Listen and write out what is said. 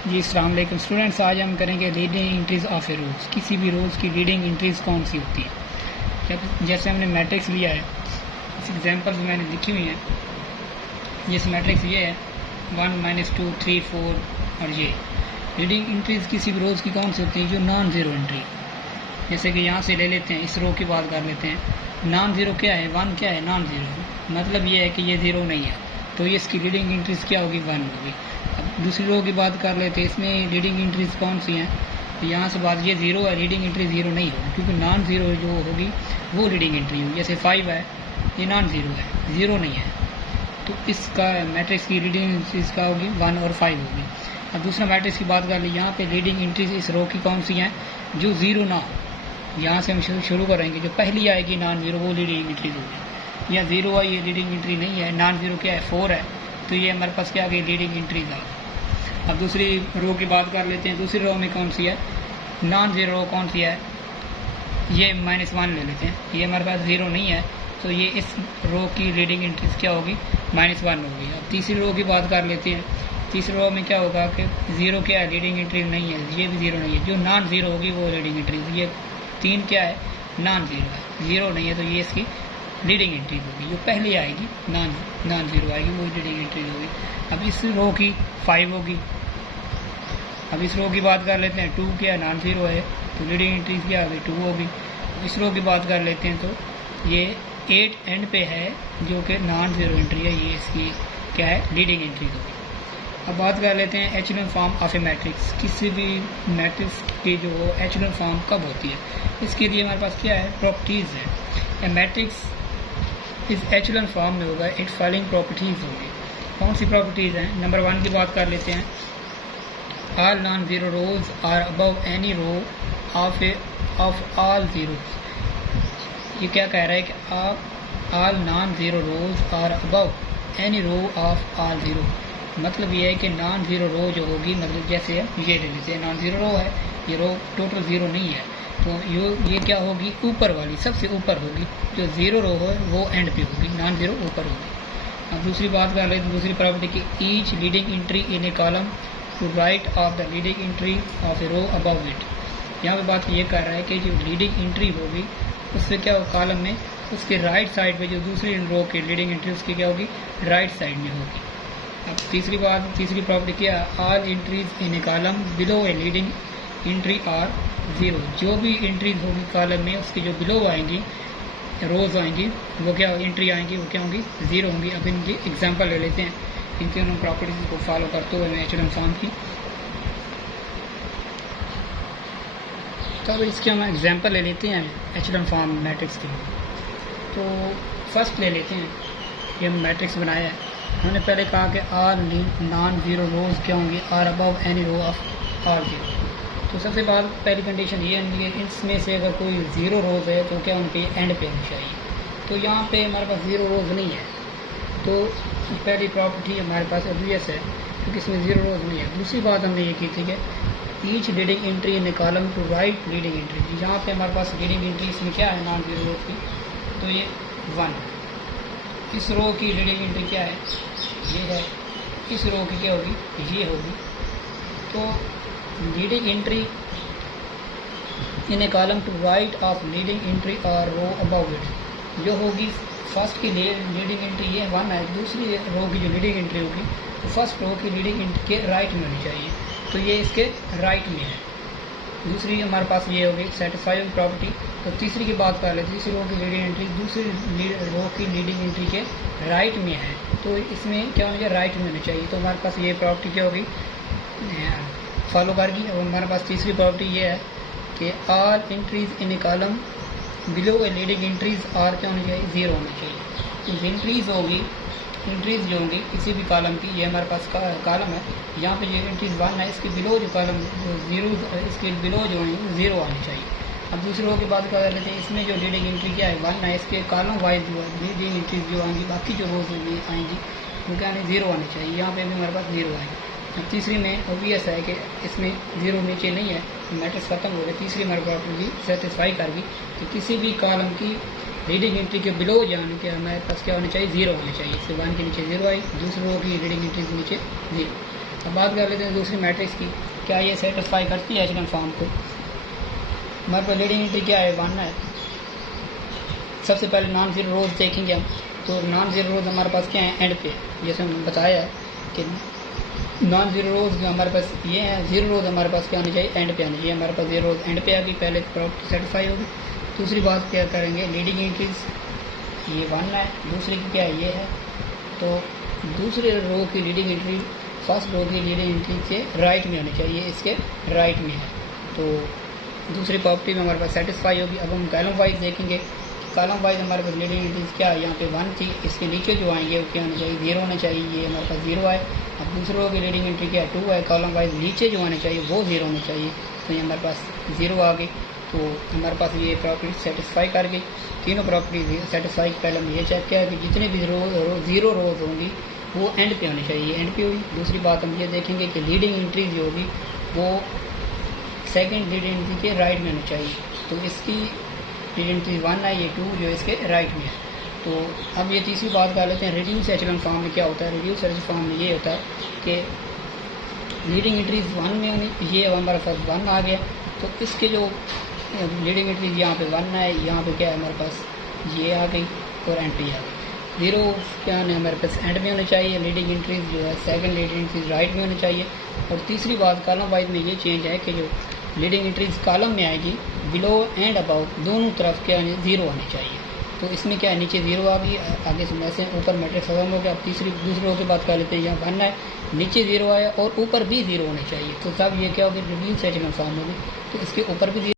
जी अस्सलाम वालेकुम स्टूडेंट्स, आज हम करेंगे लीडिंग इंट्रीज ऑफ ए रोज। किसी भी रोज़ की लीडिंग इंट्रीज कौन सी होती है। जैसे हमने मैट्रिक्स लिया है, इस एग्जांपल्स मैंने लिखी हुई हैं। ये मैट्रिक्स ये है 1 -2 3 4 और ये लीडिंग इंट्रीज किसी भी रोज़ की कौन सी होती है, जो नॉन ज़ीरो एंट्री। जैसे कि यहाँ से ले लेते हैं, इस रो की बात कर लेते हैं। नॉन ज़ीरो क्या है, 1 क्या है, नॉन ज़ीरो मतलब ये है कि ये ज़ीरो नहीं है, तो ये इसकी लीडिंग इंट्रीज क्या होगी, 1 होगी। अब दूसरी रो की बात कर लेते हैं, इसमें लीडिंग इंट्रीज कौन सी हैं। तो यहाँ से बात ये ज़ीरो है, लीडिंग एंट्री ज़ीरो नहीं होगी, क्योंकि नॉन ज़ीरो जो होगी वो लीडिंग एंट्री होगी। जैसे 5 है, ये नॉन ज़ीरो है, ज़ीरो नहीं है, तो इसका मैट्रिक्स की लीडिंग इंट्रीज क्या होगी, 1 और 5 होगी। अब दूसरा मैट्रिक्स की बात कर ली, यहाँ पे लीडिंग इंट्रीज इस रो की कौन सी हैं, जो ज़ीरो ना हो। यहाँ से हम शुरू करेंगे, जो पहली आएगी नॉन ज़ीरो वो लीडिंग इंट्रीज होगी। या ज़ीरो है, ये लीडिंग एंट्री नहीं है। नॉन ज़ीरो क्या है, 4 है, तो ये हमारे पास क्या आ गई, लीडिंग इंट्रीज आ गई। अब दूसरी रो की बात कर लेते हैं। दूसरी रो में कौन सी है, नॉन ज़ीरो रो कौन सी है, ये -1 ले लेते हैं। ये हमारे पास ज़ीरो नहीं है, तो ये इस रो की लीडिंग इंट्रीज क्या होगी, -1 होगी। अब तीसरी रो की बात कर लेते हैं। तीसरी रो में क्या होगा कि ज़ीरो क्या है, लीडिंग इंट्रीज नहीं है, ये भी ज़ीरो नहीं है। जो नॉन ज़ीरो होगी वो लीडिंग इंट्रीज। ये 3 क्या है, नॉन ज़ीरो है, ज़ीरो नहीं है, तो ये इसकी लीडिंग एंट्रीज होगी। जो पहले आएगी नॉन ज़ीरो आएगी, वो लीडिंग एंट्रीज होगी। अब इस रो की 5 होगी। अब इस रो की बात कर लेते हैं, 2 क्या है, नॉन ज़ीरो है, तो लीडिंग एंट्रीज क्या होगी, 2 होगी। इस रो की बात कर लेते हैं, तो ये 8 एंड पे है, जो कि नॉन ज़ीरो एंट्री है, ये इसकी क्या है, लीडिंग एंट्रीज होगी। अब बात कर लेते हैं echelon form of A matrix. किसी भी मैट्रिक्स की जो एचेलॉन फॉर्म कब होती है, इसके लिए हमारे पास क्या है, प्रॉपर्टीज़ है। ए मैट्रिक्स इस एचेलॉन फॉर्म में होगा, इट फॉलोइंग प्रॉपर्टीज़ होंगी। कौन सी प्रॉपर्टीज़ हैं, नंबर 1 की बात कर लेते हैं। All non zero rows are above any row of all zeros. ये क्या कह रहा है कि all non zero rows are above any row of all zero. मतलब ये है कि नॉन ज़ीरो रो जो होगी, मतलब जैसे ये ले लेते हैं, नॉन ज़ीरो रो है, ये रो टोटल ज़ीरो नहीं है, तो ये क्या होगी, ऊपर वाली सबसे ऊपर होगी। जो ज़ीरो रो है वो एंड पे होगी, नॉन ज़ीरो ऊपर होगी। अब दूसरी बात कर लेते हैं, दूसरी प्रॉपर्टी की, each leading entry in a column to right of the leading entry of a row above it. यहाँ पे बात ये कर रहा है कि जो लीडिंग एंट्री होगी उससे क्या होगा, कॉलम में उसके राइट साइड पे जो दूसरी रो की लीडिंग एंट्री उसकी क्या होगी, राइट साइड में होगी। अब तीसरी प्रॉपर्टी क्या है, all entries in a column below a leading entry are zero. जो भी एंट्रीज होगी कॉलम में, उसकी जो बिलो आएंगी, रोज आएंगी, वो क्या एंट्री आएंगी, वो क्या होंगी, ज़ीरो होंगी। अब इनकी एग्जांपल ले लेते हैं, इनके उन प्रॉपर्टीज को फॉलो करते हुए एचेलॉन फॉर्म की। तो अब इसके हम एग्जांपल ले लेते हैं एचेलॉन फॉर्म मैट्रिक्स के। तो फर्स्ट ले लेते हैं, ये हम मैट्रिक्स बनाया है। हमने पहले कहा कि आर नॉन ज़ीरो रोज क्या होंगी, are above any row of are zero. तो सबसे पहली कंडीशन ये होनी है, इसमें से अगर कोई ज़ीरो रोज़ है तो क्या उनके एंड पे होनी चाहिए। तो यहाँ पे हमारे पास ज़ीरो रोज़ नहीं है, तो पहली प्रॉपर्टी हमारे पास ऑब्वियस है, क्योंकि इसमें ज़ीरो रोज़ नहीं है। दूसरी बात हमने ये की थी कि each leading entry in a column to right leading entry. यहाँ पे हमारे पास लीडिंग एंट्री इसमें क्या है, नॉन ज़ीरो रोज़ की, तो ये 1। इस रो की लीडिंग एंट्री क्या है, ये है। इस रो की क्या होगी, ये होगी। तो leading entry in a column to right of leading entry और रो अबव इट, जो होगी फर्स्ट की लीडिंग एंट्री ये 1 है। दूसरी रो की जो लीडिंग एंट्री होगी, तो फर्स्ट रो की लीडिंग एंट्री के राइट में होनी चाहिए, तो ये इसके राइट में है। दूसरी हमारे पास ये होगी सेटिस्फाइंग प्रॉपर्टी। तो तीसरी की बात कर लेते हैं, तीसरी रो की लीडिंग एंट्री दूसरी रो की लीडिंग एंट्री के राइट में है, तो इसमें क्या होना चाहिए, राइट में होना चाहिए। तो हमारे पास ये प्रॉपर्टी क्या होगी, फॉलो करगी। और हमारे पास तीसरी प्रॉपर्टी ये है कि all entries in a column below a leading entries are क्या होनी चाहिए, ज़ीरो होनी चाहिए। तो एंट्रीज होगी, एंट्रीज जो होंगी किसी भी कॉलम की, ये हमारे पास कॉलम है, यहाँ पे ये एंट्रीज 1 है, इसके बिलो जो कॉलम ज़ीरो, इसके बिलो जो है ज़ीरो आनी चाहिए। अब दूसरी रो की बात कर लेते हैं, इसमें जो लीडिंग एंट्री क्या है, 1 है, इसके कॉलम वाइज जो है लीडिंग एंट्रीज जो आएंगी, बाकी जो रोज आएंगी वो क्या ज़ीरो आनी चाहिए। यहाँ पे भी हमारे पास ज़ीरो आएंगे। अब तीसरी में ऑब्वियस है कि इसमें ज़ीरो नीचे नहीं है, मैट्रिक्स खत्म हो गया। तीसरी हमारे प्रॉपर्टी सेटिस्फाई करेगी कि किसी भी कॉलम की रीडिंग एंट्री के बिलो जाने के हमारे पास क्या होना चाहिए, ज़ीरो होना चाहिए। इससे 1 के नीचे ज़ीरो आई, दूसरे रो की रीडिंग एंट्री के नीचे 0। अब बात कर लेते हैं दूसरी मैट्रिक्स की, क्या ये सेटिस्फाई करती है एचेलॉन फॉर्म को। हमारे पास लीडिंग एंट्री क्या है, 1 है। सबसे पहले नॉन जीरो रोज देखेंगे हम, तो नॉन जीरो रोज हमारे पास क्या है, एंड पे, जैसे हमने बताया है कि नॉन जीरो रोज जो हमारे पास ये है, जीरो रोज हमारे पास क्या होनी चाहिए, एंड पे आनी चाहिए। हमारे पास जीरो रोज एंड पे आ गई, पहले प्रॉपर्टी सेटिस्फाई होगी। दूसरी बात क्या करेंगे, लीडिंग एंट्रीज ये 1 है, दूसरी की क्या है, ये है। तो दूसरे रो की लीडिंग एंट्री फर्स्ट रो की लीडिंग एंट्री से राइट में होनी चाहिए, इसके राइट में है। तो दूसरी प्रॉपर्टी में हमारे पास सेटिस्फाई होगी। अब हम कॉलम वाइज देखेंगे, कॉलम वाइज हमारे पास लीडिंग एंट्रीज क्या है, यहाँ पे 1 थी, इसके नीचे जो आएंगे वो क्या होना चाहिए, 0 होना चाहिए, ये हमारे पास 0 है। अब दूसरे रो की लीडिंग एंट्री क्या है, 2 है, कॉलम वाइज नीचे जो आने चाहिए वो 0 होना चाहिए, तो ये हमारे पास 0 आ गई। तो हमारे पास ये प्रॉपर्टी सेटिस्फाई कर गई, तीनों प्रॉपर्टी सेटिस्फाई। पहले हम ये चेक किया कि जितने भी जीरो रोज होंगी वो एंड पे होनी चाहिए, एंड पे हुई। दूसरी बात हम ये देखेंगे कि लीडिंग एंट्री जो होगी वो सेकंड लीडिंग एंट्री के राइट में होनी चाहिए, तो इसकी लीडिंग एंट्री 1 है, ये 2 जो इसके राइट में है। तो अब ये तीसरी बात कर लेते हैं, रिड्यूस एचेलॉन फॉर्म में क्या होता है। रिड्यूस एचेलॉन फॉर्म में ये होता है कि लीडिंग एंट्रीज 1 में होनी, ये हमारे पास 1 आ गया, तो इसके जो लीडिंग एंट्रीज यहाँ पे 1 है, यहाँ पे क्या है हमारे पास ये आ गई और एंड पे आ गई। 0 क्या है हमारे पास एंड में होना चाहिए, लीडिंग एंट्रीज जो है सेकंड लीडिंग एंट्रीज राइट में होनी चाहिए। और तीसरी बात कॉलम वाइज में ये चेंज है कि जो लीडिंग एंट्रीज कॉलम में आएगी, बिलो एंड अबाउट दोनों तरफ क्या है 0 आनी चाहिए। तो इसमें क्या है, नीचे 0 आ गई, आगे से वैसे ऊपर मैट्रिक्स खत्म हो गया। अब दूसरे रो की बात कर लेते हैं, यहाँ 1 है, नीचे 0 आया और ऊपर भी 0 होने चाहिए, तो तब ये क्या होगी, रिड्यूस एचेलॉन फॉर्म होगी, तो इसके ऊपर भी